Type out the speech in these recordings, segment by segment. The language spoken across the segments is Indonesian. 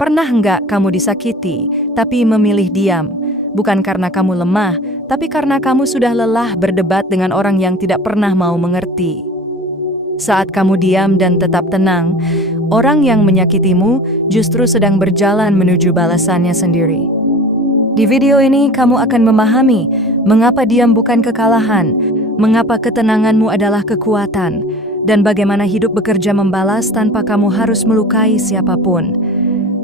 Pernah nggak kamu disakiti, tapi memilih diam? Bukan karena kamu lemah, tapi karena kamu sudah lelah berdebat dengan orang yang tidak pernah mau mengerti. Saat kamu diam dan tetap tenang, orang yang menyakitimu justru sedang berjalan menuju balasannya sendiri. Di video ini kamu akan memahami mengapa diam bukan kekalahan, mengapa ketenanganmu adalah kekuatan, dan bagaimana hidup bekerja membalas tanpa kamu harus melukai siapapun.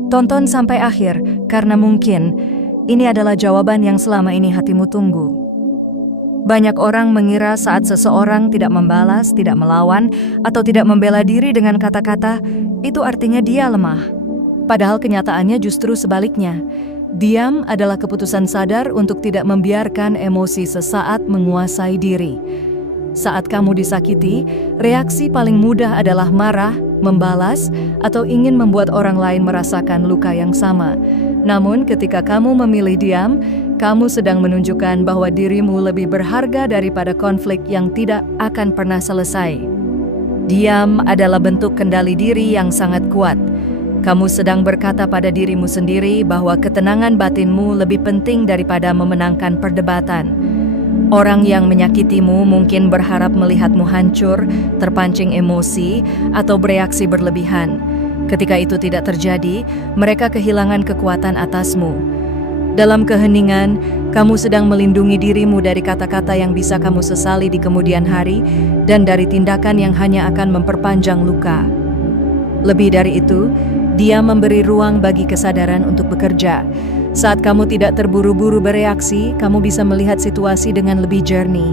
Tonton sampai akhir, karena mungkin ini adalah jawaban yang selama ini hatimu tunggu. Banyak orang mengira saat seseorang tidak membalas, tidak melawan, atau tidak membela diri dengan kata-kata, itu artinya dia lemah. Padahal kenyataannya justru sebaliknya. Diam adalah keputusan sadar untuk tidak membiarkan emosi sesaat menguasai diri. Saat kamu disakiti, reaksi paling mudah adalah marah, membalas, atau ingin membuat orang lain merasakan luka yang sama. Namun ketika kamu memilih diam, kamu sedang menunjukkan bahwa dirimu lebih berharga daripada konflik yang tidak akan pernah selesai. Diam adalah bentuk kendali diri yang sangat kuat. Kamu sedang berkata pada dirimu sendiri bahwa ketenangan batinmu lebih penting daripada memenangkan perdebatan. Orang yang menyakitimu mungkin berharap melihatmu hancur, terpancing emosi, atau bereaksi berlebihan. Ketika itu tidak terjadi, mereka kehilangan kekuatan atasmu. Dalam keheningan, kamu sedang melindungi dirimu dari kata-kata yang bisa kamu sesali di kemudian hari, dan dari tindakan yang hanya akan memperpanjang luka. Lebih dari itu, dia memberi ruang bagi kesadaran untuk bekerja. Saat kamu tidak terburu-buru bereaksi, kamu bisa melihat situasi dengan lebih jernih.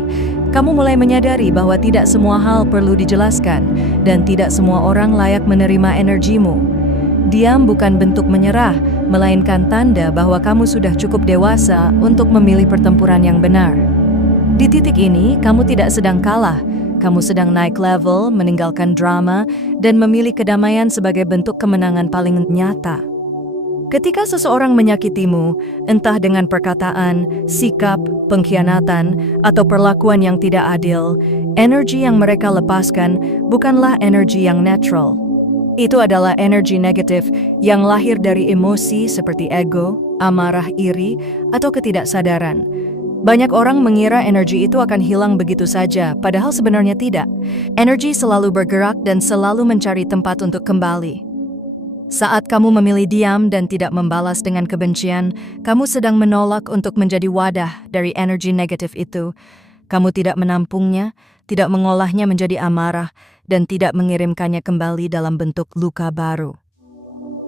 Kamu mulai menyadari bahwa tidak semua hal perlu dijelaskan, dan tidak semua orang layak menerima energimu. Diam bukan bentuk menyerah, melainkan tanda bahwa kamu sudah cukup dewasa untuk memilih pertempuran yang benar. Di titik ini, kamu tidak sedang kalah. Kamu sedang naik level, meninggalkan drama, dan memilih kedamaian sebagai bentuk kemenangan paling nyata. Ketika seseorang menyakitimu, entah dengan perkataan, sikap, pengkhianatan, atau perlakuan yang tidak adil, energi yang mereka lepaskan bukanlah energi yang netral. Itu adalah energi negatif yang lahir dari emosi seperti ego, amarah, iri, atau ketidaksadaran. Banyak orang mengira energi itu akan hilang begitu saja, padahal sebenarnya tidak. Energi selalu bergerak dan selalu mencari tempat untuk kembali. Saat kamu memilih diam dan tidak membalas dengan kebencian, kamu sedang menolak untuk menjadi wadah dari energi negatif itu. Kamu tidak menampungnya, tidak mengolahnya menjadi amarah, dan tidak mengirimkannya kembali dalam bentuk luka baru.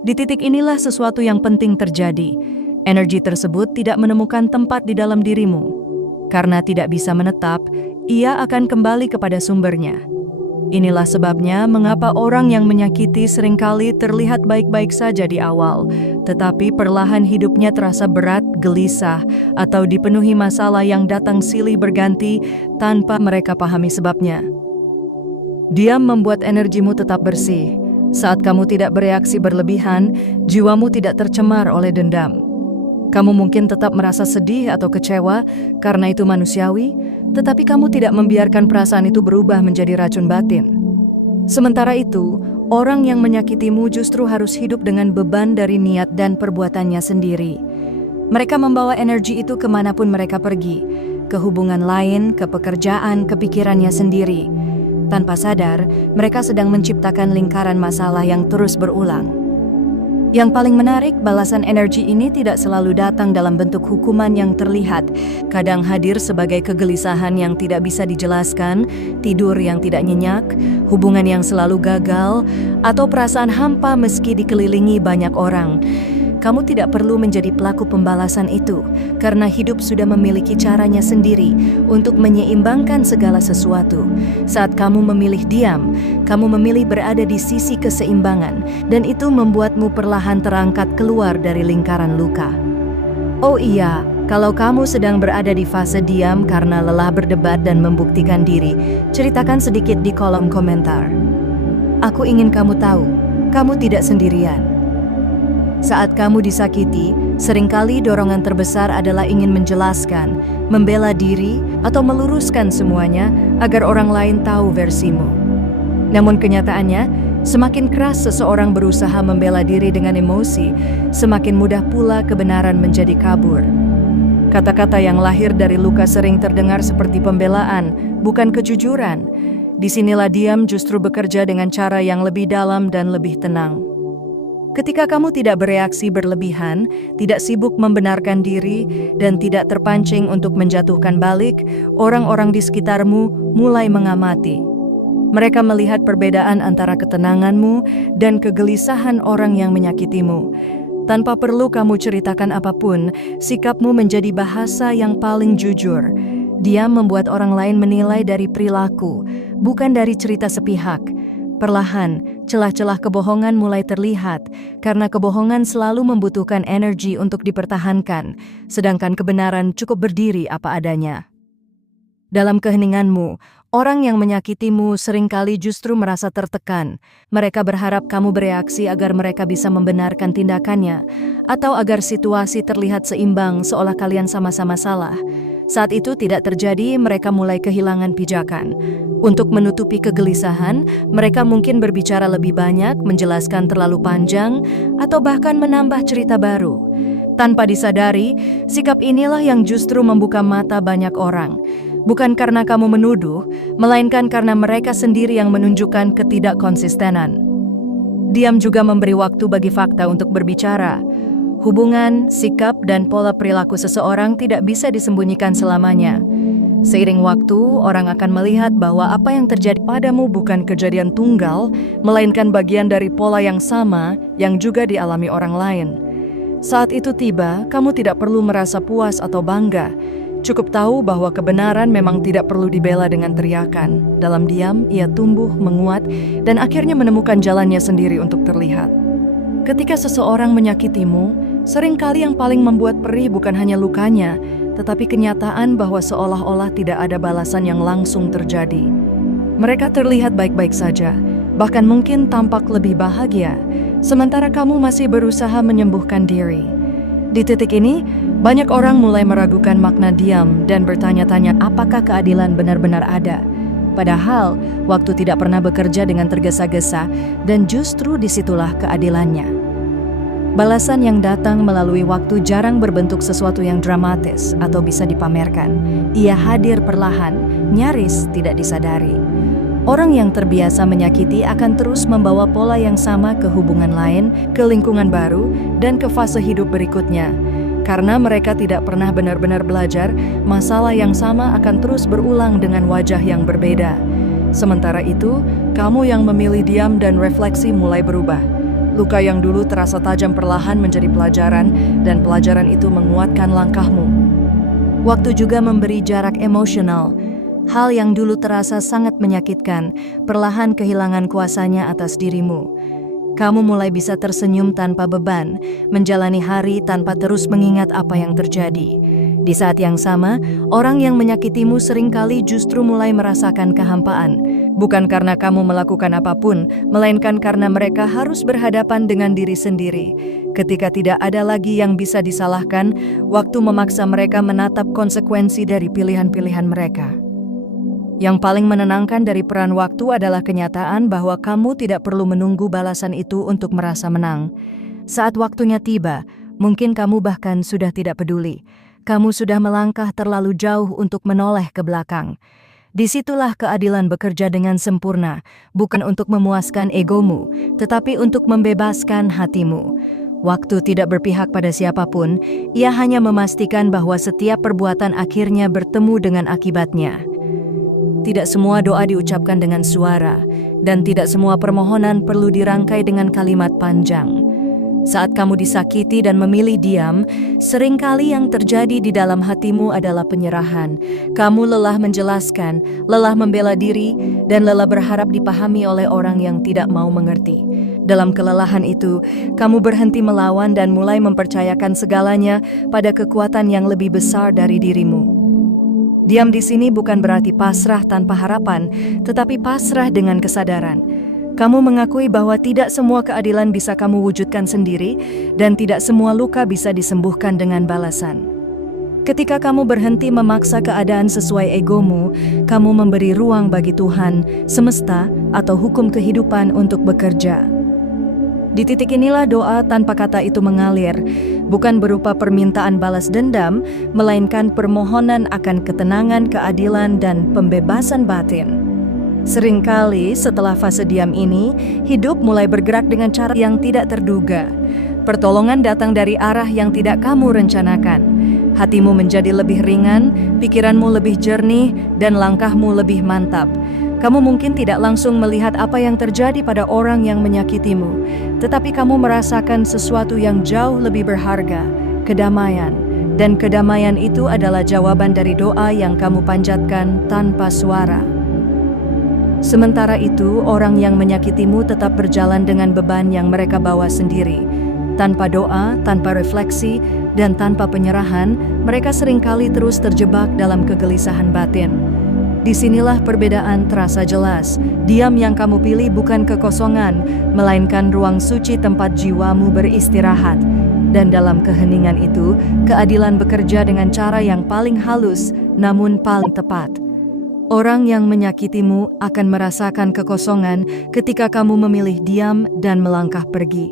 Di titik inilah sesuatu yang penting terjadi. Energi tersebut tidak menemukan tempat di dalam dirimu. Karena tidak bisa menetap, ia akan kembali kepada sumbernya. Inilah sebabnya mengapa orang yang menyakiti seringkali terlihat baik-baik saja di awal, tetapi perlahan hidupnya terasa berat, gelisah, atau dipenuhi masalah yang datang silih berganti tanpa mereka pahami sebabnya. Diam membuat energimu tetap bersih. Saat kamu tidak bereaksi berlebihan, jiwamu tidak tercemar oleh dendam. Kamu mungkin tetap merasa sedih atau kecewa karena itu manusiawi, tetapi kamu tidak membiarkan perasaan itu berubah menjadi racun batin. Sementara itu, orang yang menyakitimu justru harus hidup dengan beban dari niat dan perbuatannya sendiri. Mereka membawa energi itu kemanapun mereka pergi, ke hubungan lain, ke pekerjaan, ke pikirannya sendiri. Tanpa sadar, mereka sedang menciptakan lingkaran masalah yang terus berulang. Yang paling menarik, balasan energi ini tidak selalu datang dalam bentuk hukuman yang terlihat. Kadang hadir sebagai kegelisahan yang tidak bisa dijelaskan, tidur yang tidak nyenyak, hubungan yang selalu gagal, atau perasaan hampa meski dikelilingi banyak orang. Kamu tidak perlu menjadi pelaku pembalasan itu, karena hidup sudah memiliki caranya sendiri untuk menyeimbangkan segala sesuatu. Saat kamu memilih diam, kamu memilih berada di sisi keseimbangan, dan itu membuatmu perlahan terangkat keluar dari lingkaran luka. Oh iya, kalau kamu sedang berada di fase diam karena lelah berdebat dan membuktikan diri, ceritakan sedikit di kolom komentar. Aku ingin kamu tahu, kamu tidak sendirian. Saat kamu disakiti, seringkali dorongan terbesar adalah ingin menjelaskan, membela diri, atau meluruskan semuanya agar orang lain tahu versimu. Namun kenyataannya, semakin keras seseorang berusaha membela diri dengan emosi, semakin mudah pula kebenaran menjadi kabur. Kata-kata yang lahir dari luka sering terdengar seperti pembelaan, bukan kejujuran. Disinilah diam justru bekerja dengan cara yang lebih dalam dan lebih tenang. Ketika kamu tidak bereaksi berlebihan, tidak sibuk membenarkan diri, dan tidak terpancing untuk menjatuhkan balik, orang-orang di sekitarmu mulai mengamati. Mereka melihat perbedaan antara ketenanganmu dan kegelisahan orang yang menyakitimu. Tanpa perlu kamu ceritakan apapun, sikapmu menjadi bahasa yang paling jujur. Dia membuat orang lain menilai dari perilaku, bukan dari cerita sepihak. Perlahan, celah-celah kebohongan mulai terlihat, karena kebohongan selalu membutuhkan energi untuk dipertahankan, sedangkan kebenaran cukup berdiri apa adanya. Dalam keheninganmu, orang yang menyakitimu seringkali justru merasa tertekan. Mereka berharap kamu bereaksi agar mereka bisa membenarkan tindakannya, atau agar situasi terlihat seimbang seolah kalian sama-sama salah. Saat itu tidak terjadi, mereka mulai kehilangan pijakan. Untuk menutupi kegelisahan, mereka mungkin berbicara lebih banyak, menjelaskan terlalu panjang, atau bahkan menambah cerita baru. Tanpa disadari, sikap inilah yang justru membuka mata banyak orang. Bukan karena kamu menuduh, melainkan karena mereka sendiri yang menunjukkan ketidakkonsistenan. Diam juga memberi waktu bagi fakta untuk berbicara. Hubungan, sikap, dan pola perilaku seseorang tidak bisa disembunyikan selamanya. Seiring waktu, orang akan melihat bahwa apa yang terjadi padamu bukan kejadian tunggal, melainkan bagian dari pola yang sama yang juga dialami orang lain. Saat itu tiba, kamu tidak perlu merasa puas atau bangga. Cukup tahu bahwa kebenaran memang tidak perlu dibela dengan teriakan. Dalam diam, ia tumbuh, menguat, dan akhirnya menemukan jalannya sendiri untuk terlihat. Ketika seseorang menyakitimu, seringkali yang paling membuat perih bukan hanya lukanya, tetapi kenyataan bahwa seolah-olah tidak ada balasan yang langsung terjadi. Mereka terlihat baik-baik saja, bahkan mungkin tampak lebih bahagia, sementara kamu masih berusaha menyembuhkan diri. Di titik ini, banyak orang mulai meragukan makna diam dan bertanya-tanya apakah keadilan benar-benar ada. Padahal, waktu tidak pernah bekerja dengan tergesa-gesa dan justru disitulah keadilannya. Balasan yang datang melalui waktu jarang berbentuk sesuatu yang dramatis atau bisa dipamerkan. Ia hadir perlahan, nyaris tidak disadari. Orang yang terbiasa menyakiti akan terus membawa pola yang sama ke hubungan lain, ke lingkungan baru, dan ke fase hidup berikutnya. Karena mereka tidak pernah benar-benar belajar, masalah yang sama akan terus berulang dengan wajah yang berbeda. Sementara itu, kamu yang memilih diam dan refleksi mulai berubah. Luka yang dulu terasa tajam perlahan menjadi pelajaran, dan pelajaran itu menguatkan langkahmu. Waktu juga memberi jarak emosional. Hal yang dulu terasa sangat menyakitkan, perlahan kehilangan kuasanya atas dirimu. Kamu mulai bisa tersenyum tanpa beban, menjalani hari tanpa terus mengingat apa yang terjadi. Di saat yang sama, orang yang menyakitimu seringkali justru mulai merasakan kehampaan. Bukan karena kamu melakukan apapun, melainkan karena mereka harus berhadapan dengan diri sendiri. Ketika tidak ada lagi yang bisa disalahkan, waktu memaksa mereka menatap konsekuensi dari pilihan-pilihan mereka. Yang paling menenangkan dari peran waktu adalah kenyataan bahwa kamu tidak perlu menunggu balasan itu untuk merasa menang. Saat waktunya tiba, mungkin kamu bahkan sudah tidak peduli. Kamu sudah melangkah terlalu jauh untuk menoleh ke belakang. Disitulah keadilan bekerja dengan sempurna, bukan untuk memuaskan egomu, tetapi untuk membebaskan hatimu. Waktu tidak berpihak pada siapapun, ia hanya memastikan bahwa setiap perbuatan akhirnya bertemu dengan akibatnya. Tidak semua doa diucapkan dengan suara, dan tidak semua permohonan perlu dirangkai dengan kalimat panjang. Saat kamu disakiti dan memilih diam, seringkali yang terjadi di dalam hatimu adalah penyerahan. Kamu lelah menjelaskan, lelah membela diri, dan lelah berharap dipahami oleh orang yang tidak mau mengerti. Dalam kelelahan itu, kamu berhenti melawan dan mulai mempercayakan segalanya pada kekuatan yang lebih besar dari dirimu. Diam di sini bukan berarti pasrah tanpa harapan, tetapi pasrah dengan kesadaran. Kamu mengakui bahwa tidak semua keadilan bisa kamu wujudkan sendiri, dan tidak semua luka bisa disembuhkan dengan balasan. Ketika kamu berhenti memaksa keadaan sesuai egomu, kamu memberi ruang bagi Tuhan, semesta, atau hukum kehidupan untuk bekerja. Di titik inilah doa tanpa kata itu mengalir, bukan berupa permintaan balas dendam, melainkan permohonan akan ketenangan, keadilan, dan pembebasan batin. Seringkali setelah fase diam ini, hidup mulai bergerak dengan cara yang tidak terduga. Pertolongan datang dari arah yang tidak kamu rencanakan. Hatimu menjadi lebih ringan, pikiranmu lebih jernih, dan langkahmu lebih mantap. Kamu mungkin tidak langsung melihat apa yang terjadi pada orang yang menyakitimu, tetapi kamu merasakan sesuatu yang jauh lebih berharga, kedamaian. Dan kedamaian itu adalah jawaban dari doa yang kamu panjatkan tanpa suara. Sementara itu, orang yang menyakitimu tetap berjalan dengan beban yang mereka bawa sendiri. Tanpa doa, tanpa refleksi, dan tanpa penyerahan, mereka seringkali terus terjebak dalam kegelisahan batin. Disinilah perbedaan terasa jelas. Diam yang kamu pilih bukan kekosongan, melainkan ruang suci tempat jiwamu beristirahat. Dan dalam keheningan itu, keadilan bekerja dengan cara yang paling halus, namun paling tepat. Orang yang menyakitimu akan merasakan kekosongan ketika kamu memilih diam dan melangkah pergi.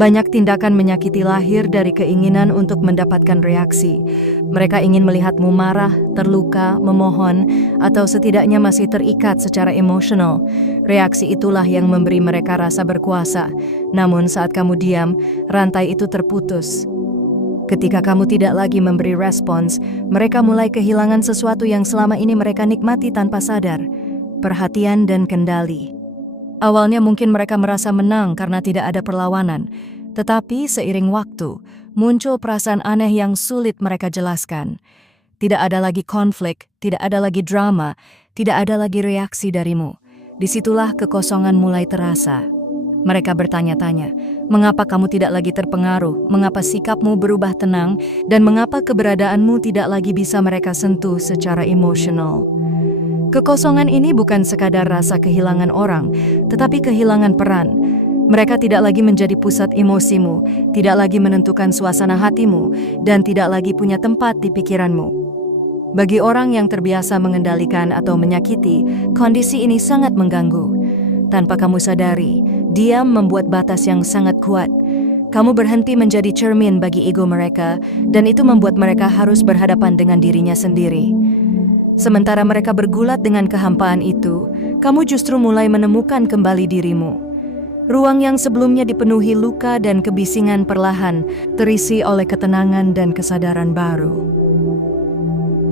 Banyak tindakan menyakiti lahir dari keinginan untuk mendapatkan reaksi. Mereka ingin melihatmu marah, terluka, memohon, atau setidaknya masih terikat secara emosional. Reaksi itulah yang memberi mereka rasa berkuasa. Namun saat kamu diam, rantai itu terputus. Ketika kamu tidak lagi memberi respons, mereka mulai kehilangan sesuatu yang selama ini mereka nikmati tanpa sadar, perhatian dan kendali. Awalnya mungkin mereka merasa menang karena tidak ada perlawanan, tetapi seiring waktu, muncul perasaan aneh yang sulit mereka jelaskan. Tidak ada lagi konflik, tidak ada lagi drama, tidak ada lagi reaksi darimu. Disitulah kekosongan mulai terasa. Mereka bertanya-tanya, mengapa kamu tidak lagi terpengaruh, mengapa sikapmu berubah tenang, dan mengapa keberadaanmu tidak lagi bisa mereka sentuh secara emosional. Kekosongan ini bukan sekadar rasa kehilangan orang, tetapi kehilangan peran. Mereka tidak lagi menjadi pusat emosimu, tidak lagi menentukan suasana hatimu, dan tidak lagi punya tempat di pikiranmu. Bagi orang yang terbiasa mengendalikan atau menyakiti, kondisi ini sangat mengganggu. Tanpa kamu sadari, diam membuat batas yang sangat kuat. Kamu berhenti menjadi cermin bagi ego mereka, dan itu membuat mereka harus berhadapan dengan dirinya sendiri. Sementara mereka bergulat dengan kehampaan itu, kamu justru mulai menemukan kembali dirimu. Ruang yang sebelumnya dipenuhi luka dan kebisingan perlahan terisi oleh ketenangan dan kesadaran baru.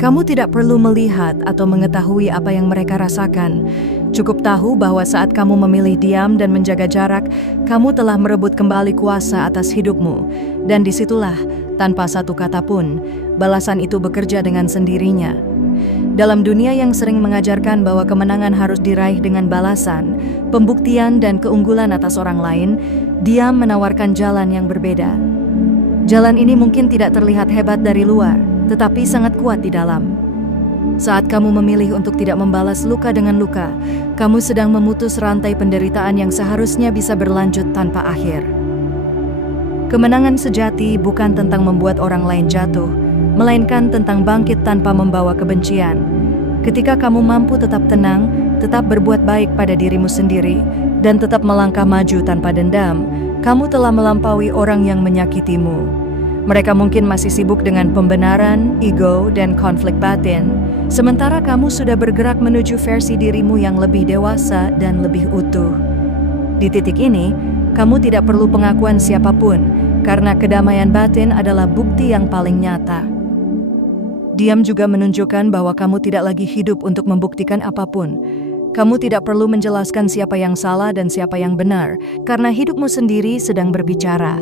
Kamu tidak perlu melihat atau mengetahui apa yang mereka rasakan. Cukup tahu bahwa saat kamu memilih diam dan menjaga jarak, kamu telah merebut kembali kuasa atas hidupmu. Dan disitulah, tanpa satu kata pun, balasan itu bekerja dengan sendirinya. Dalam dunia yang sering mengajarkan bahwa kemenangan harus diraih dengan balasan, pembuktian dan keunggulan atas orang lain, diam menawarkan jalan yang berbeda. Jalan ini mungkin tidak terlihat hebat dari luar, tetapi sangat kuat di dalam. Saat kamu memilih untuk tidak membalas luka dengan luka, kamu sedang memutus rantai penderitaan yang seharusnya bisa berlanjut tanpa akhir. Kemenangan sejati bukan tentang membuat orang lain jatuh, melainkan tentang bangkit tanpa membawa kebencian. Ketika kamu mampu tetap tenang, tetap berbuat baik pada dirimu sendiri, dan tetap melangkah maju tanpa dendam, kamu telah melampaui orang yang menyakitimu. Mereka mungkin masih sibuk dengan pembenaran, ego, dan konflik batin, sementara kamu sudah bergerak menuju versi dirimu yang lebih dewasa dan lebih utuh. Di titik ini, kamu tidak perlu pengakuan siapapun, karena kedamaian batin adalah bukti yang paling nyata. Diam juga menunjukkan bahwa kamu tidak lagi hidup untuk membuktikan apapun. Kamu tidak perlu menjelaskan siapa yang salah dan siapa yang benar, karena hidupmu sendiri sedang berbicara.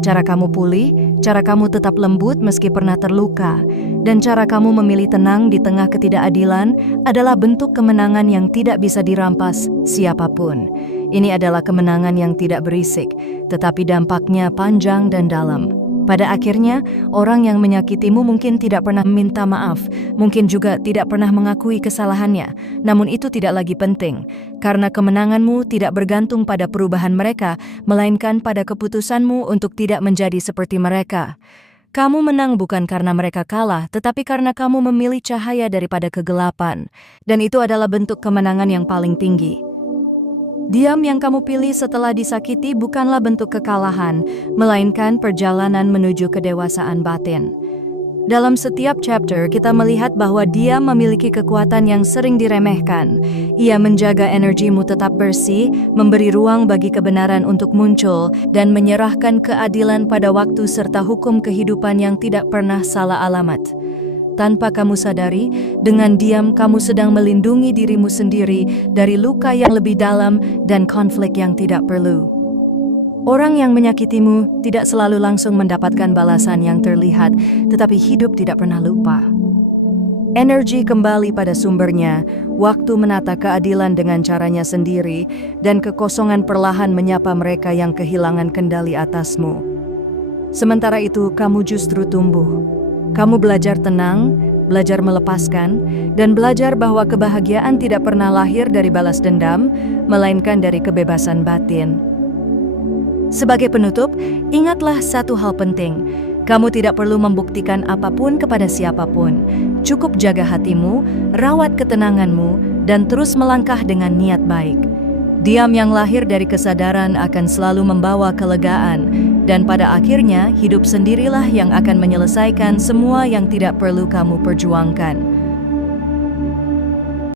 Cara kamu pulih, cara kamu tetap lembut meski pernah terluka, dan cara kamu memilih tenang di tengah ketidakadilan adalah bentuk kemenangan yang tidak bisa dirampas siapapun. Ini adalah kemenangan yang tidak berisik, tetapi dampaknya panjang dan dalam. Pada akhirnya, orang yang menyakitimu mungkin tidak pernah meminta maaf, mungkin juga tidak pernah mengakui kesalahannya. Namun itu tidak lagi penting, karena kemenanganmu tidak bergantung pada perubahan mereka, melainkan pada keputusanmu untuk tidak menjadi seperti mereka. Kamu menang bukan karena mereka kalah, tetapi karena kamu memilih cahaya daripada kegelapan. Dan itu adalah bentuk kemenangan yang paling tinggi. Diam yang kamu pilih setelah disakiti bukanlah bentuk kekalahan, melainkan perjalanan menuju kedewasaan batin. Dalam setiap chapter, kita melihat bahwa diam memiliki kekuatan yang sering diremehkan. Ia menjaga energimu tetap bersih, memberi ruang bagi kebenaran untuk muncul, dan menyerahkan keadilan pada waktu serta hukum kehidupan yang tidak pernah salah alamat. Tanpa kamu sadari, dengan diam kamu sedang melindungi dirimu sendiri dari luka yang lebih dalam dan konflik yang tidak perlu. Orang yang menyakitimu tidak selalu langsung mendapatkan balasan yang terlihat, tetapi hidup tidak pernah lupa. Energi kembali pada sumbernya, waktu menata keadilan dengan caranya sendiri, dan kekosongan perlahan menyapa mereka yang kehilangan kendali atasmu. Sementara itu, kamu justru tumbuh. Kamu belajar tenang, belajar melepaskan, dan belajar bahwa kebahagiaan tidak pernah lahir dari balas dendam, melainkan dari kebebasan batin. Sebagai penutup, ingatlah satu hal penting. Kamu tidak perlu membuktikan apapun kepada siapapun. Cukup jaga hatimu, rawat ketenanganmu, dan terus melangkah dengan niat baik. Diam yang lahir dari kesadaran akan selalu membawa kelegaan, dan pada akhirnya hidup sendirilah yang akan menyelesaikan semua yang tidak perlu kamu perjuangkan.